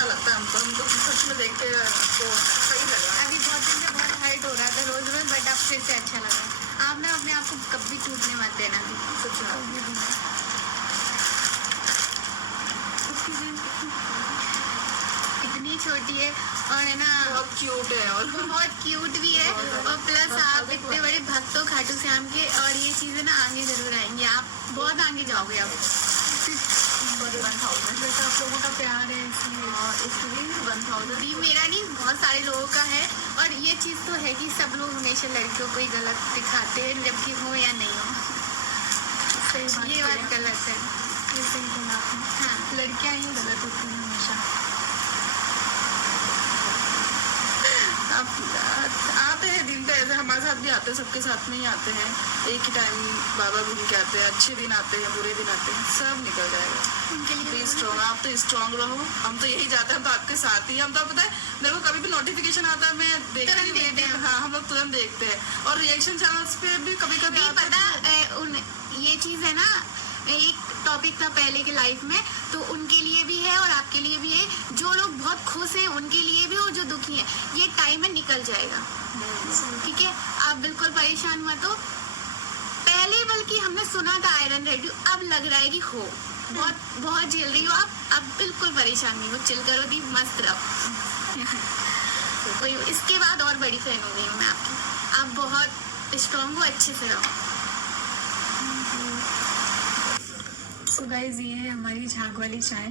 अच्छा लगता है हमको सच में देख के तो सही लगा। अभी बहुत दिन से बहुत हाइट हो रहा था रोज रोज, बट अब फिर से अच्छा लगा। आप ना अपने आप को कभी टूटने मत देना। सच में इतनी छोटी है और है ना बहुत क्यूट है और बहुत क्यूट भी है, और प्लस आप इतने बड़े भक्त हो खाटू श्याम के, और ये चीजें ना आगे जरूर आएंगी, आप बहुत आगे जाओगे आप। वैसे आप लोगों का प्यार है इसलिए 1000 जी मेरा नहीं, बहुत सारे लोगों का है। और ये चीज़ तो है कि सब लोग हमेशा लड़कियों को ही गलत दिखाते हैं, जबकि हो या नहीं हो। ये बात गलत है। ये सही बोला आपने। हाँ, लड़कियां ही गलत होती हैं हमेशा। आते हैं दिन तो ऐसे हमारे साथ भी आते हैं, सबके साथ में ही आते हैं। एक ही टाइम बाबा घूम के आते हैं, अच्छे दिन आते हैं, बुरे दिन आते हैं, सब निकल जाएगा। उनके लिए स्ट्रॉन्ग, आप तो स्ट्रॉन्ग रहो, हम तो यही चाहते हैं, हम तो आपके साथ ही। हम तो पता है मेरे को कभी भी नोटिफिकेशन आता है मैं देखती हूँ। हाँ, हम लोग तुरंत देखते हैं। और रिएक्शन चैनल्स पे भी कभी कभी पता ये चीज़ है ना, एक टॉपिक था पहले के लाइफ में, तो उनके लिए भी है और आपके लिए भी है। जो लोग बहुत खुश हैं उनके लिए भी, और जो दुखी हैं, ये टाइम में निकल जाएगा। ठीक है, आप बिल्कुल परेशान मत हो। पहले बल्कि हमने सुना था आयरन रेडियो, अब लग रहा है कि हो बहुत बहुत झेल रही हो आप। अब बिल्कुल परेशान नहीं हो, चिल करो दी, मस्त रहो। कोई इसके बाद और बड़ी फैन हो गई हूँ मैं आपकी। आप बहुत स्ट्रांग हो, अच्छे से रहो। सो गाइस, ये है हमारी झाग वाली चाय।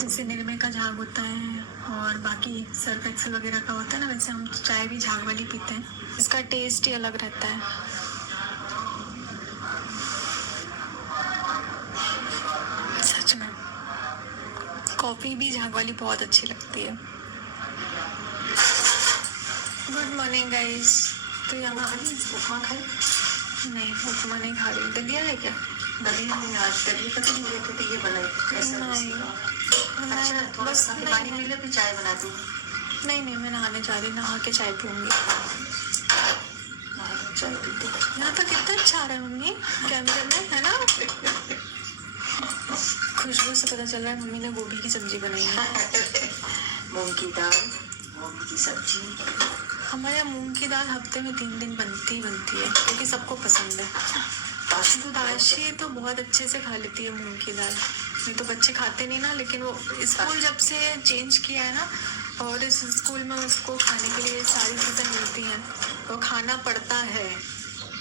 जैसे निर्मे का झाग होता है और बाकी सर्फ एक्सेल वगैरह का होता है ना, वैसे हम चाय भी झाग वाली पीते हैं। इसका टेस्ट ही अलग रहता है। सच में कॉफ़ी भी झाग वाली बहुत अच्छी लगती है। Good morning guys. तो यहाँ नहीं, उपमा नहीं खा रही। दलिया है क्या? दलिया नहीं, आज दलिया पता नहीं हुए थे तो ये बनाई कैसा? अच्छा, थोड़ा सा पानी मिले फिर चाय बना दूँ। नहीं, मैं नहाने जा रही, नहा के चाय पीऊंगी। चाय पीते यहाँ तो कितना अच्छा आ रहा है मम्मी, कैमरे में है ना। खुशबू से पता चल रहा है मम्मी ने गोभी की सब्जी बनाई है। मूंग की दाल, मूंग की सब्जी। हमारे यहाँ मूंग की दाल हफ्ते में 3 दिन बनती है, क्योंकि सबको पसंद है। आशी तो बहुत अच्छे से खा लेती है मूंग की दाल। नहीं तो बच्चे खाते नहीं ना, लेकिन वो स्कूल जब से चेंज किया है ना, और इस स्कूल में उसको खाने के लिए सारी चीज़ें मिलती हैं, तो खाना पड़ता है,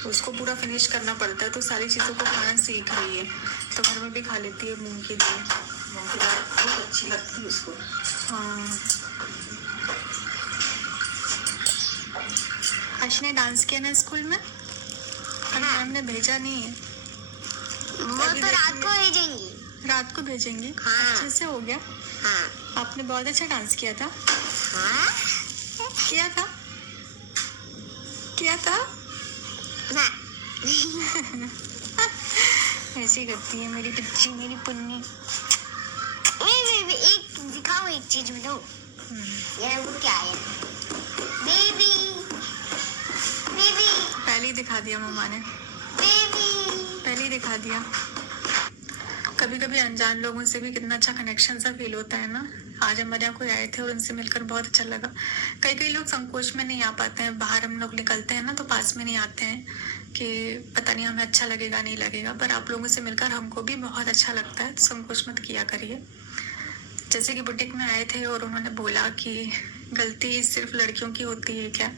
उसको पूरा फिनिश करना पड़ता है, तो सारी चीज़ों को खाना सीख रही है। तो घर में भी खा लेती है मूंग की दाल। मूंग की दाल बहुत अच्छी लगती है उसको। हाँ, आश ने डांस किया ना स्कूल में, मैम ने भेजा नहीं है। वो तो रात को भेजेंगी। रात को भेजेंगे। हाँ। अच्छे से हो गया। हाँ। आपने बहुत अच्छा डांस किया था। हाँ? किया था ना। ऐसी करती है मेरी बच्ची, मेरी पुन्नी। एक दिखाओ, एक चीज बताओ। ये वो क्या है? बेबी पहले ही दिखा दिया मम्मा ने, पहले ही दिखा दिया। कभी कभी अनजान लोगों से भी कितना अच्छा कनेक्शन सा फील होता है ना। आज हमारे यहाँ कोई आए थे और उनसे मिलकर बहुत अच्छा लगा। कई लोग संकोच में नहीं आ पाते हैं, बाहर हम लोग निकलते हैं ना तो पास में नहीं आते हैं कि पता नहीं हमें अच्छा लगेगा नहीं लगेगा, पर आप लोगों से मिलकर हमको भी बहुत अच्छा लगता है। तो संकोच मत किया करिए। जैसे कि बुटीक में आए थे और उन्होंने बोला कि गलती सिर्फ लड़कियों की होती है क्या,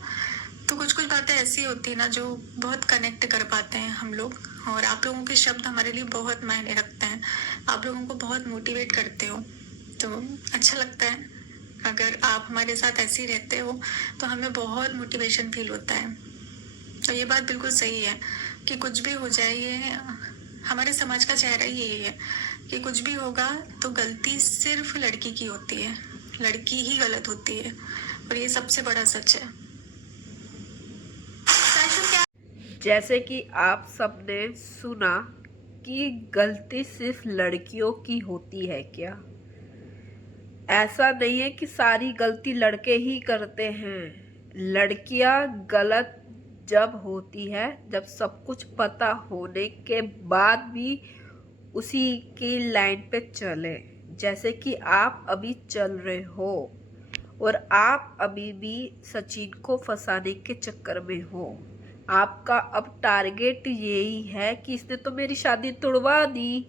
तो कुछ बातें ऐसी होती है ना जो बहुत कनेक्ट कर पाते हैं हम लोग, और आप लोगों के शब्द हमारे लिए बहुत मायने रखते हैं। आप लोगों को बहुत मोटिवेट करते हो, तो अच्छा लगता है। अगर आप हमारे साथ ऐसे ही रहते हो तो हमें बहुत मोटिवेशन फील होता है। तो ये बात बिल्कुल सही है कि कुछ भी हो जाए, ये हमारे समाज का चेहरा ही यही है कि कुछ भी होगा तो गलती सिर्फ लड़की की होती है, लड़की ही गलत होती है, और ये सबसे बड़ा सच है। जैसे कि आप सबने सुना कि गलती सिर्फ लड़कियों की होती है क्या? ऐसा नहीं है कि सारी गलती लड़के ही करते हैं। लड़कियां गलत जब होती है जब सब कुछ पता होने के बाद भी उसी की लाइन पे चले, जैसे कि आप अभी चल रहे हो और आप अभी भी सचिन को फंसाने के चक्कर में हो। आपका अब टारगेट यही है कि इसने तो मेरी शादी तोड़वा दी,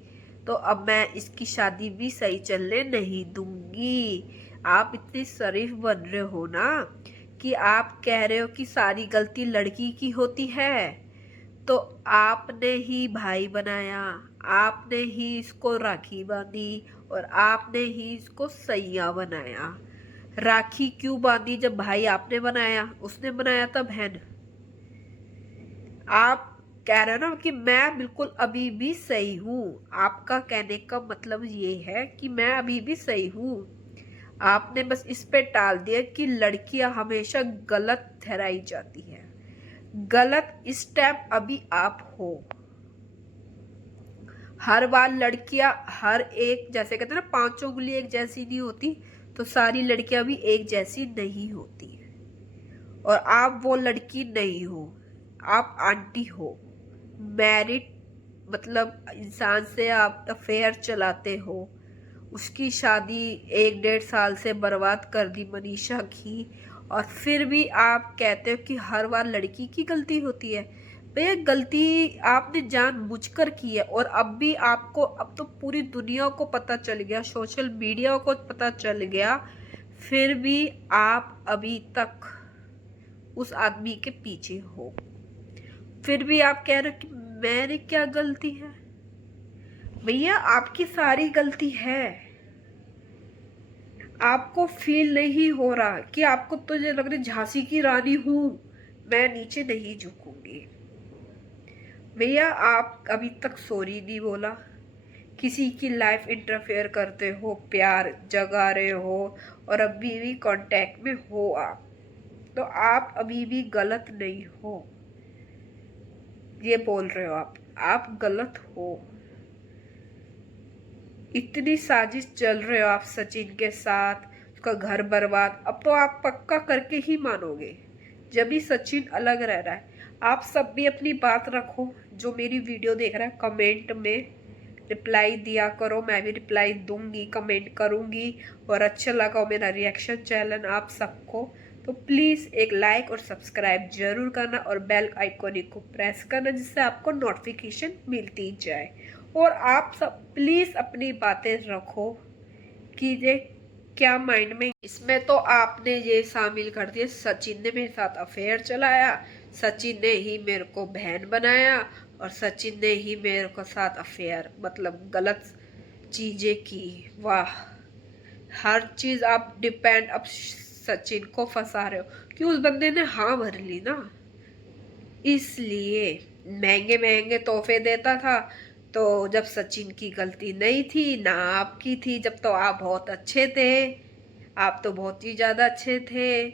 तो अब मैं इसकी शादी भी सही चलने नहीं दूंगी। आप इतने शरीफ बन रहे हो ना कि आप कह रहे हो कि सारी गलती लड़की की होती है, तो आपने ही भाई बनाया, आपने ही इसको राखी बांधी और आपने ही इसको सैया बनाया। राखी क्यों बांधी जब भाई आपने बनाया, उसने बनाया था बहन। आप कह रहे हो ना कि मैं बिल्कुल अभी भी सही हूँ। आपका कहने का मतलब ये है कि मैं अभी भी सही हूँ। आपने बस इस पे टाल दिया कि लड़कियां हमेशा गलत ठहराई जाती है। गलत इस टाइम अभी आप हो। हर बार लड़कियां हर एक, जैसे कहते हैं ना, 5 उंगली एक जैसी नहीं होती, तो सारी लड़कियां भी एक जैसी नहीं होती। और आप वो लड़की नहीं हो, आप आंटी हो। मैरिड मतलब इंसान से आप अफेयर चलाते हो। उसकी शादी 1-1.5 साल से बर्बाद कर दी मनीषा की, और फिर भी आप कहते हो कि हर बार लड़की की गलती होती है। भैया गलती आपने जानबूझकर की है, और अब भी आपको, अब तो पूरी दुनिया को पता चल गया, सोशल मीडिया को पता चल गया, फिर भी आप अभी तक उस आदमी के पीछे हो। फिर भी आप कह रहे हो कि मेरी क्या गलती है। भैया आपकी सारी गलती है। आपको फील नहीं हो रहा कि आपको तो ये लग रहा है झांसी की रानी हूं, मैं नीचे नहीं झुकूंगी। भैया आप अभी तक सॉरी नहीं बोला। किसी की लाइफ इंटरफेयर करते हो, प्यार जगा रहे हो, और अभी भी कांटेक्ट में हो आप, तो आप अभी भी गलत नहीं हो। ये बोल रहे हो आप गलत हो। इतनी साजिश चल रहे हो आप सचिन के साथ, उसका घर बर्बाद। अब तो आप पक्का करके ही मानोगे जब भी सचिन अलग रह रहा है। आप सब भी अपनी बात रखो। जो मेरी वीडियो देख रहा है, कमेंट में रिप्लाई दिया करो, मैं भी रिप्लाई दूंगी, कमेंट करूंगी। और अच्छा लगा हो मेरा रिएक्शन चैनल आप सबको, तो प्लीज़ एक लाइक और सब्सक्राइब जरूर करना, और बेल आइकॉन को प्रेस करना, जिससे आपको नोटिफिकेशन मिलती जाए। और आप सब प्लीज़ अपनी बातें रखो कि ये क्या माइंड में। इसमें तो आपने ये शामिल कर दिया, सचिन ने मेरे साथ अफेयर चलाया, सचिन ने ही मेरे को बहन बनाया, और सचिन ने ही मेरे को साथ अफेयर, मतलब गलत चीज़ें की। वाह, हर चीज़ आप डिपेंड अब सचिन को फंसा रहे हो कि उस बंदे ने हाँ भर ली ना, इसलिए महंगे महंगे तोहफे देता था। तो जब सचिन की गलती नहीं थी ना आपकी थी, जब तो आप बहुत अच्छे थे, आप तो बहुत ही ज़्यादा अच्छे थे।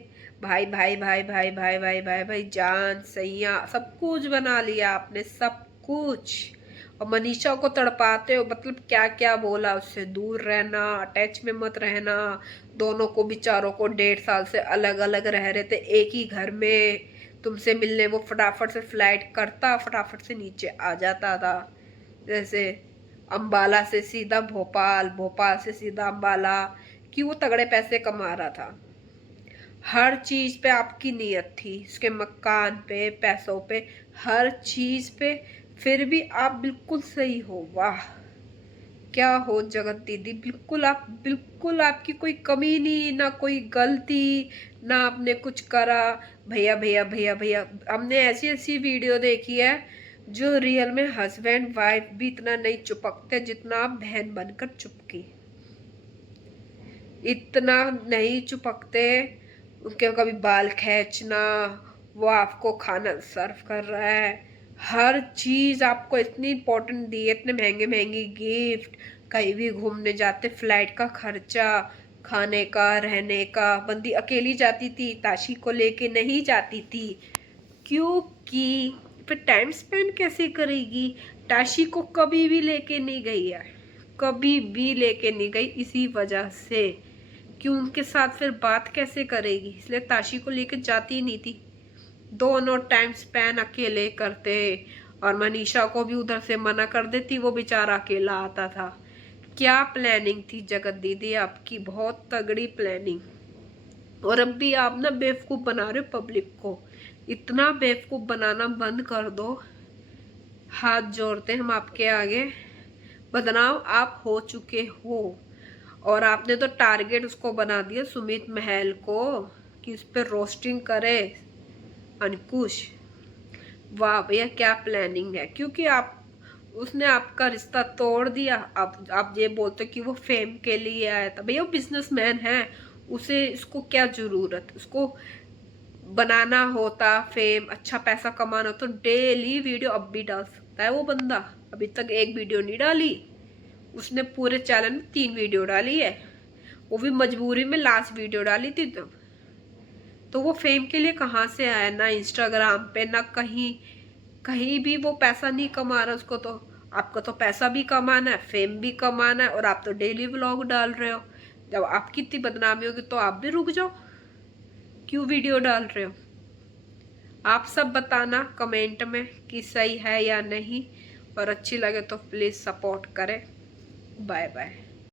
भाई भाई भाई भाई भाई भाई भाई भाई जान सैया सब कुछ बना लिया आपने, सब कुछ। और मनीषा को तड़पाते हो, मतलब क्या क्या बोला, उससे दूर रहना, अटैच में मत रहना। दोनों को बेचारों को 1.5 साल से अलग अलग रह रहे थे एक ही घर में। तुमसे मिलने वो फटाफट से फ्लाइट करता, फटाफट से नीचे आ जाता था। जैसे अंबाला से सीधा भोपाल, भोपाल से सीधा अंबाला, कि वो तगड़े पैसे कमा रहा था। हर चीज़ पे आपकी नियत थी, उसके मकान पे, पैसों पे, हर चीज़ पे। फिर भी आप बिल्कुल सही हो। वाह क्या हो जगत दीदी, बिल्कुल आप, बिल्कुल आपकी कोई कमी नहीं, ना कोई गलती, ना आपने कुछ करा। भैया भैया भैया भैया, हमने ऐसी ऐसी वीडियो देखी है जो रियल में हस्बैंड वाइफ भी इतना नहीं चिपकते जितना आप बहन बनकर चिपकी। इतना नहीं चिपकते। उनके कभी बाल खींचना, वो आपको खाना सर्व कर रहा है, हर चीज़ आपको इतनी इम्पोर्टेंट दी है, इतने महंगे महंगे गिफ्ट, कहीं भी घूमने जाते फ्लाइट का खर्चा, खाने का, रहने का। बंदी अकेली जाती थी, ताशी को लेके नहीं जाती थी, क्योंकि फिर टाइम स्पेंड कैसे करेगी। ताशी को कभी भी लेके नहीं गई है, कभी भी लेके नहीं गई, इसी वजह से कि उनके साथ फिर बात कैसे करेगी, इसलिए ताशी को लेके जाती नहीं थी। दोनों टाइम स्पेंड अकेले करते, और मनीषा को भी उधर से मना कर देती, वो बेचारा अकेला आता था। क्या प्लानिंग थी जगत दीदी आपकी, बहुत तगड़ी प्लानिंग। और अब भी आप ना बेवकूफ़ बना रहे हो पब्लिक को। इतना बेवकूफ़ बनाना बंद कर दो, हाथ जोड़ते हम आपके आगे। बदनाम आप हो चुके हो, और आपने तो टारगेट उसको बना दिया सुमित महल को कि उस पर रोस्टिंग करे अंकुश। वाह भैया क्या प्लानिंग है, क्योंकि उसने आपका रिश्ता तोड़ दिया। आप ये बोलते कि वो फेम के लिए आया था, भैया वो बिजनेसमैन है, उसे इसको क्या जरूरत, उसको बनाना होता फेम, अच्छा पैसा कमाना तो डेली वीडियो अब भी डाल सकता है वो बंदा। अभी तक एक वीडियो नहीं डाली उसने, पूरे चैनल में 3 वीडियो डाली है, वो भी मजबूरी में लास्ट वीडियो डाली थी। तो वो फेम के लिए कहाँ से आया, ना इंस्टाग्राम पे ना कहीं कहीं भी वो पैसा नहीं कमा रहा उसको। तो आपको तो पैसा भी कमाना है, फेम भी कमाना है, और आप तो डेली व्लॉग डाल रहे हो। जब आपकी इतनी बदनामी होगी तो आप भी रुक जाओ, क्यों वीडियो डाल रहे हो। आप सब बताना कमेंट में कि सही है या नहीं, और अच्छी लगे तो प्लीज़ सपोर्ट करें। Bye bye.